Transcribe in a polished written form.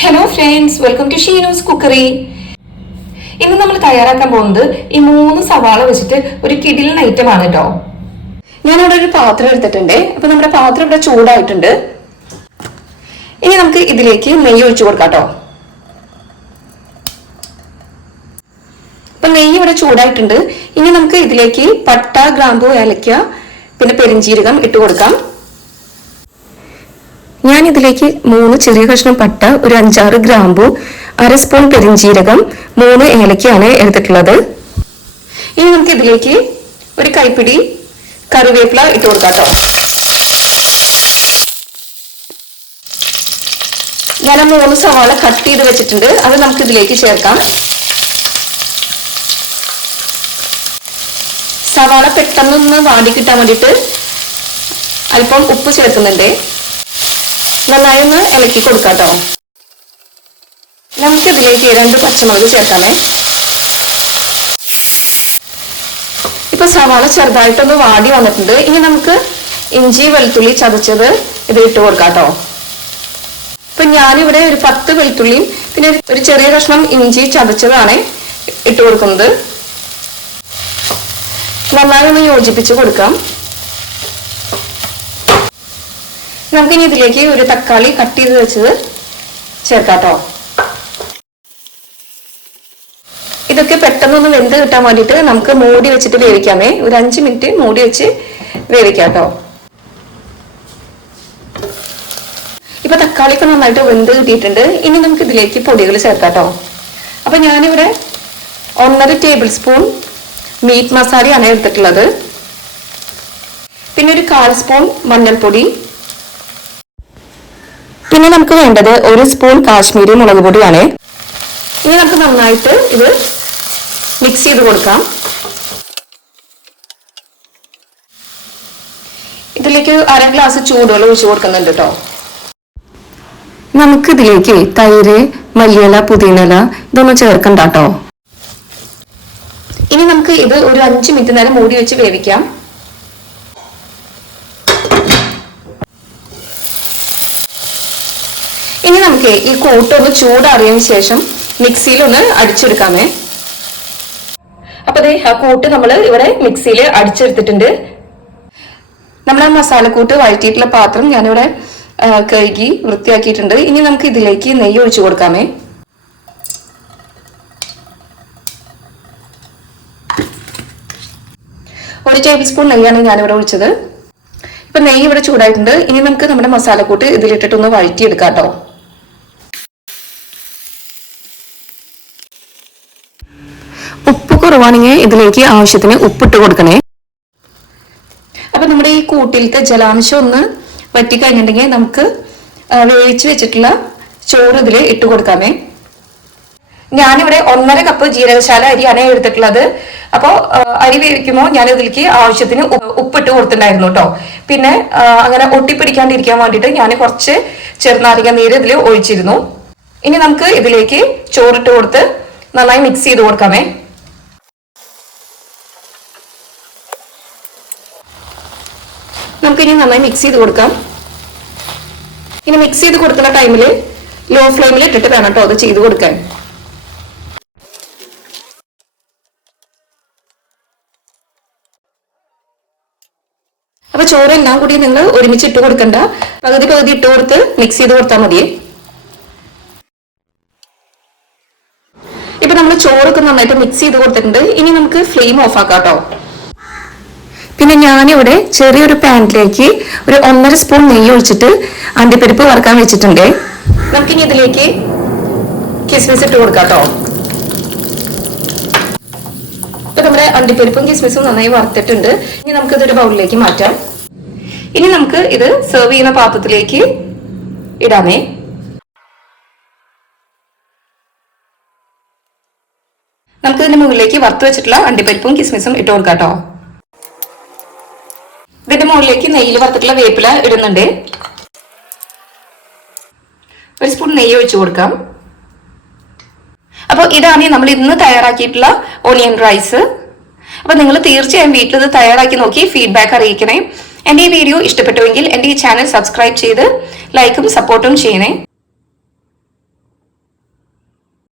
Hello friends, welcome to Sheenu's cookery. ഇന്ന് നമ്മൾ തയ്യാറാക്കാൻ പോകുന്നത് ഈ 3 സവാള വെച്ചിട്ട് ഒരു കിടിലൻ ഐറ്റം ആണ് കേട്ടോ. ഞാനിവിടെ ഒരു പാത്രം എടുത്തിട്ടുണ്ട്. അപ്പൊ നമ്മുടെ പാത്രം ഇവിടെ ചൂടായിട്ടുണ്ട്. ഇനി നമുക്ക് ഇതിലേക്ക് നെയ്യ് ഒഴിച്ചു കൊടുക്കാം കേട്ടോ. അപ്പൊ നെയ്യ് ഇവിടെ ചൂടായിട്ടുണ്ട്. ഇനി നമുക്ക് ഇതിലേക്ക് പട്ട, ഗ്രാമ്പു, ഏലക്ക, പിന്നെ പെരിഞ്ചീരകം ഇട്ട് കൊടുക്കാം. ഞാൻ ഇതിലേക്ക് 3 ചെറിയ കഷ്ണം പട്ട, ഒരു 5-6 ഗ്രാമ്പു, 1/2 സ്പൂൺ പെരിഞ്ചീരകം, 3 ഏലക്കയാണ് എടുത്തിട്ടുള്ളത്. ഇനി നമുക്ക് ഇതിലേക്ക് ഒരു കൈപ്പിടി കറിവേപ്പില ഇട്ട് കൊടുക്കാം കേട്ടോ. ഞാൻ 3 സവാള കട്ട് ചെയ്ത് വെച്ചിട്ടുണ്ട്. അത് നമുക്ക് ഇതിലേക്ക് ചേർക്കാം. സവാള പെട്ടെന്നൊന്ന് വാടി കിട്ടാൻ വേണ്ടിയിട്ട് അല്പം ഉപ്പ് ചേർക്കുന്നുണ്ട്. നന്നായി ഒന്ന് ഇളക്കി കൊടുക്കാം കേട്ടോ. നമുക്ക് ഇതിലേക്ക് 2 പച്ചമുളക് ചേർക്കാമേ. ഇപ്പൊ സവാള ചെറുതായിട്ടൊന്ന് വാടി വന്നിട്ടുണ്ട്. ഇനി നമുക്ക് ഇഞ്ചി, വെളുത്തുള്ളി ചതച്ചത് ഇത് ഇട്ട് കൊടുക്കാം കേട്ടോ. ഇപ്പൊ ഞാനിവിടെ ഒരു 10 വെളുത്തുള്ളിയും പിന്നെ ഒരു ചെറിയ കഷ്ണം ഇഞ്ചി ചതച്ചതാണ് ഇട്ട് കൊടുക്കുന്നത്. നന്നായി ഒന്ന് യോജിപ്പിച്ച് കൊടുക്കാം. നമുക്കിനി ഇതിലേക്ക് ഒരു തക്കാളി കട്ട് ചെയ്ത് വെച്ചത് ചേർക്കാം കേട്ടോ. ഇതൊക്കെ പെട്ടെന്നൊന്ന് വെന്ത് കിട്ടാൻ വേണ്ടിയിട്ട് നമുക്ക് മൂടി വെച്ചിട്ട് വേവിക്കാമേ. ഒരു 5 മിനിറ്റ് മൂടി വെച്ച് വേവിക്കാം കേട്ടോ. ഇപ്പൊ തക്കാളിയൊക്കെ നന്നായിട്ട് വെന്ത് കിട്ടിയിട്ടുണ്ട്. ഇനി നമുക്ക് ഇതിലേക്ക് പൊടികൾ ചേർക്കാം കേട്ടോ. അപ്പൊ ഞാനിവിടെ 1.5 ടേബിൾ സ്പൂൺ മീറ്റ് മസാലയാണ് എടുത്തിട്ടുള്ളത്. പിന്നെ ഒരു 1/4 സ്പൂൺ മഞ്ഞൾപ്പൊടി, പിന്നെ നമുക്ക് വേണ്ടത് 1 സ്പൂൺ കാശ്മീരി മുളക് പൊടിയാണ്. ഇനി നമുക്ക് നന്നായിട്ട് ഇത് മിക്സ് ചെയ്ത് കൊടുക്കാം. ഇതിലേക്ക് 1/2 ഗ്ലാസ് ചൂടുവെള്ളം ഒഴിച്ചു കൊടുക്കുന്നുണ്ട് കേട്ടോ. നമുക്ക് ഇതിലേക്ക് തൈര്, മല്ലിയില, പുതിനയില ഇതൊന്നും ചേർക്കണ്ട കേട്ടോ. ഇനി നമുക്ക് ഇത് ഒരു 5 മിനിറ്റ് നേരം മൂടി വെച്ച് വേവിക്കാം. ഇനി നമുക്ക് ഈ കൂട്ടൊന്ന് ചൂടാറിയതിനു ശേഷം മിക്സിയിൽ ഒന്ന് അടിച്ചെടുക്കാമേ. അപ്പൊ ആ കൂട്ട് നമ്മൾ ഇവിടെ മിക്സിയിൽ അടിച്ചെടുത്തിട്ടുണ്ട്. നമ്മുടെ മസാലക്കൂട്ട് വഴറ്റിയിട്ടുള്ള പാത്രം ഞാനിവിടെ കഴുകി വൃത്തിയാക്കിയിട്ടുണ്ട്. ഇനി നമുക്ക് ഇതിലേക്ക് നെയ്യ് ഒഴിച്ചു കൊടുക്കാമേ. ഒരു ടേബിൾ സ്പൂൺ നെയ്യാണ് ഞാനിവിടെ ഒഴിച്ചത്. ഇപ്പൊ നെയ്യ് ഇവിടെ ചൂടായിട്ടുണ്ട്. ഇനി നമുക്ക് നമ്മുടെ മസാലക്കൂട്ട് ഇതിലിട്ടിട്ടൊന്ന് വഴറ്റിയെടുക്കാം കേട്ടോ. ഉപ്പ് കുറവാണെങ്കിൽ ഇതിലേക്ക് ആവശ്യത്തിന് ഉപ്പിട്ട് കൊടുക്കണേ. അപ്പൊ നമ്മുടെ ഈ കൂട്ടിലത്തെ ജലാംശം ഒന്ന് വറ്റി കഴിഞ്ഞിട്ടുണ്ടെങ്കിൽ നമുക്ക് വേവിച്ച് വെച്ചിട്ടുള്ള ചോറ് ഇതിൽ ഇട്ട് കൊടുക്കാമേ. ഞാനിവിടെ 1.5 കപ്പ് ജീരകശാല അരിയാണ് എടുത്തിട്ടുള്ളത്. അപ്പോൾ അരി വേവിക്കുമ്പോൾ ഞാൻ ഇതിലേക്ക് ആവശ്യത്തിന് ഉപ്പിട്ട് കൊടുത്തിട്ടുണ്ടായിരുന്നു കേട്ടോ. പിന്നെ അങ്ങനെ ഒട്ടിപ്പിടിക്കാണ്ടിരിക്കാൻ വേണ്ടിയിട്ട് ഞാൻ കുറച്ച് ചെറുനാരങ്ങ നീര് ഇതിൽ ഒഴിച്ചിരുന്നു. ഇനി നമുക്ക് ഇതിലേക്ക് ചോറിട്ട് കൊടുത്ത് നന്നായി മിക്സ് ചെയ്ത് കൊടുക്കാമേ. നമുക്കിനി നന്നായി മിക്സ് ചെയ്ത് കൊടുക്കാം. ഇനി മിക്സ് ചെയ്ത് കൊടുക്കുന്ന ടൈമിൽ ലോ ഫ്ലെയിമിൽ ഇട്ടിട്ട് വേണം കേട്ടോ അത് ചെയ്ത് കൊടുക്കാൻ. അപ്പൊ ചോറെല്ലാം കൂടി നിങ്ങൾ ഒരുമിച്ച് ഇട്ട് കൊടുക്കണ്ട, പകുതി ഇട്ട് കൊടുത്ത് മിക്സ് ചെയ്ത് കൊടുത്താൽ മതിയേ. ഇപ്പൊ നമ്മൾ ചോറൊക്കെ നന്നായിട്ട് മിക്സ് ചെയ്ത് കൊടുത്തിട്ടുണ്ട്. ഇനി നമുക്ക് ഫ്ലെയിം ഓഫ് ആക്കാം കേട്ടോ. പിന്നെ ഞാനിവിടെ ചെറിയൊരു പാനിലേക്ക് ഒരു 1.5 സ്പൂൺ നെയ്യ് ഒഴിച്ചിട്ട് അണ്ടിപ്പരിപ്പ് വറുക്കാൻ വെച്ചിട്ടുണ്ട്. നമുക്കിനി ഇതിലേക്ക് കിസ്മിസ് ഇട്ട് കൊടുക്കാം കേട്ടോ. ഇപ്പൊ നമ്മുടെ അണ്ടിപ്പരിപ്പും കിസ്മിസും നന്നായി വറുത്തിട്ടുണ്ട്. ഇനി നമുക്ക് ഇതൊരു ബൗളിലേക്ക് മാറ്റാം. ഇനി നമുക്ക് ഇത് സെർവ് ചെയ്യുന്ന പാത്രത്തിലേക്ക് ഇടാമേ. നമുക്ക് ഇതിന്റെ മുകളിലേക്ക് വറുത്ത് വെച്ചിട്ടുള്ള അണ്ടിപ്പരിപ്പും കിസ്മിസും ഇട്ട് കൊടുക്കാം കേട്ടോ. ഇതിന്റെ മുകളിലേക്ക് നെയ്യിൽ വറുത്തിട്ടുള്ള വേപ്പില ഇടുന്നുണ്ട്. 1 സ്പൂൺ നെയ്യ് ഒഴിച്ചു കൊടുക്കാം. അപ്പോൾ ഇതാണ് നമ്മൾ ഇന്ന് തയ്യാറാക്കിയിട്ടുള്ള ഓണിയൻ റൈസ്. അപ്പൊ നിങ്ങൾ തീർച്ചയായും വീട്ടിൽ ഇത് തയ്യാറാക്കി നോക്കി ഫീഡ്ബാക്ക് അറിയിക്കണേ. എൻ്റെ ഈ വീഡിയോ ഇഷ്ടപ്പെട്ടുവെങ്കിൽ എൻ്റെ ഈ ചാനൽ സബ്സ്ക്രൈബ് ചെയ്ത് ലൈക്കും സപ്പോർട്ടും ചെയ്യണേ.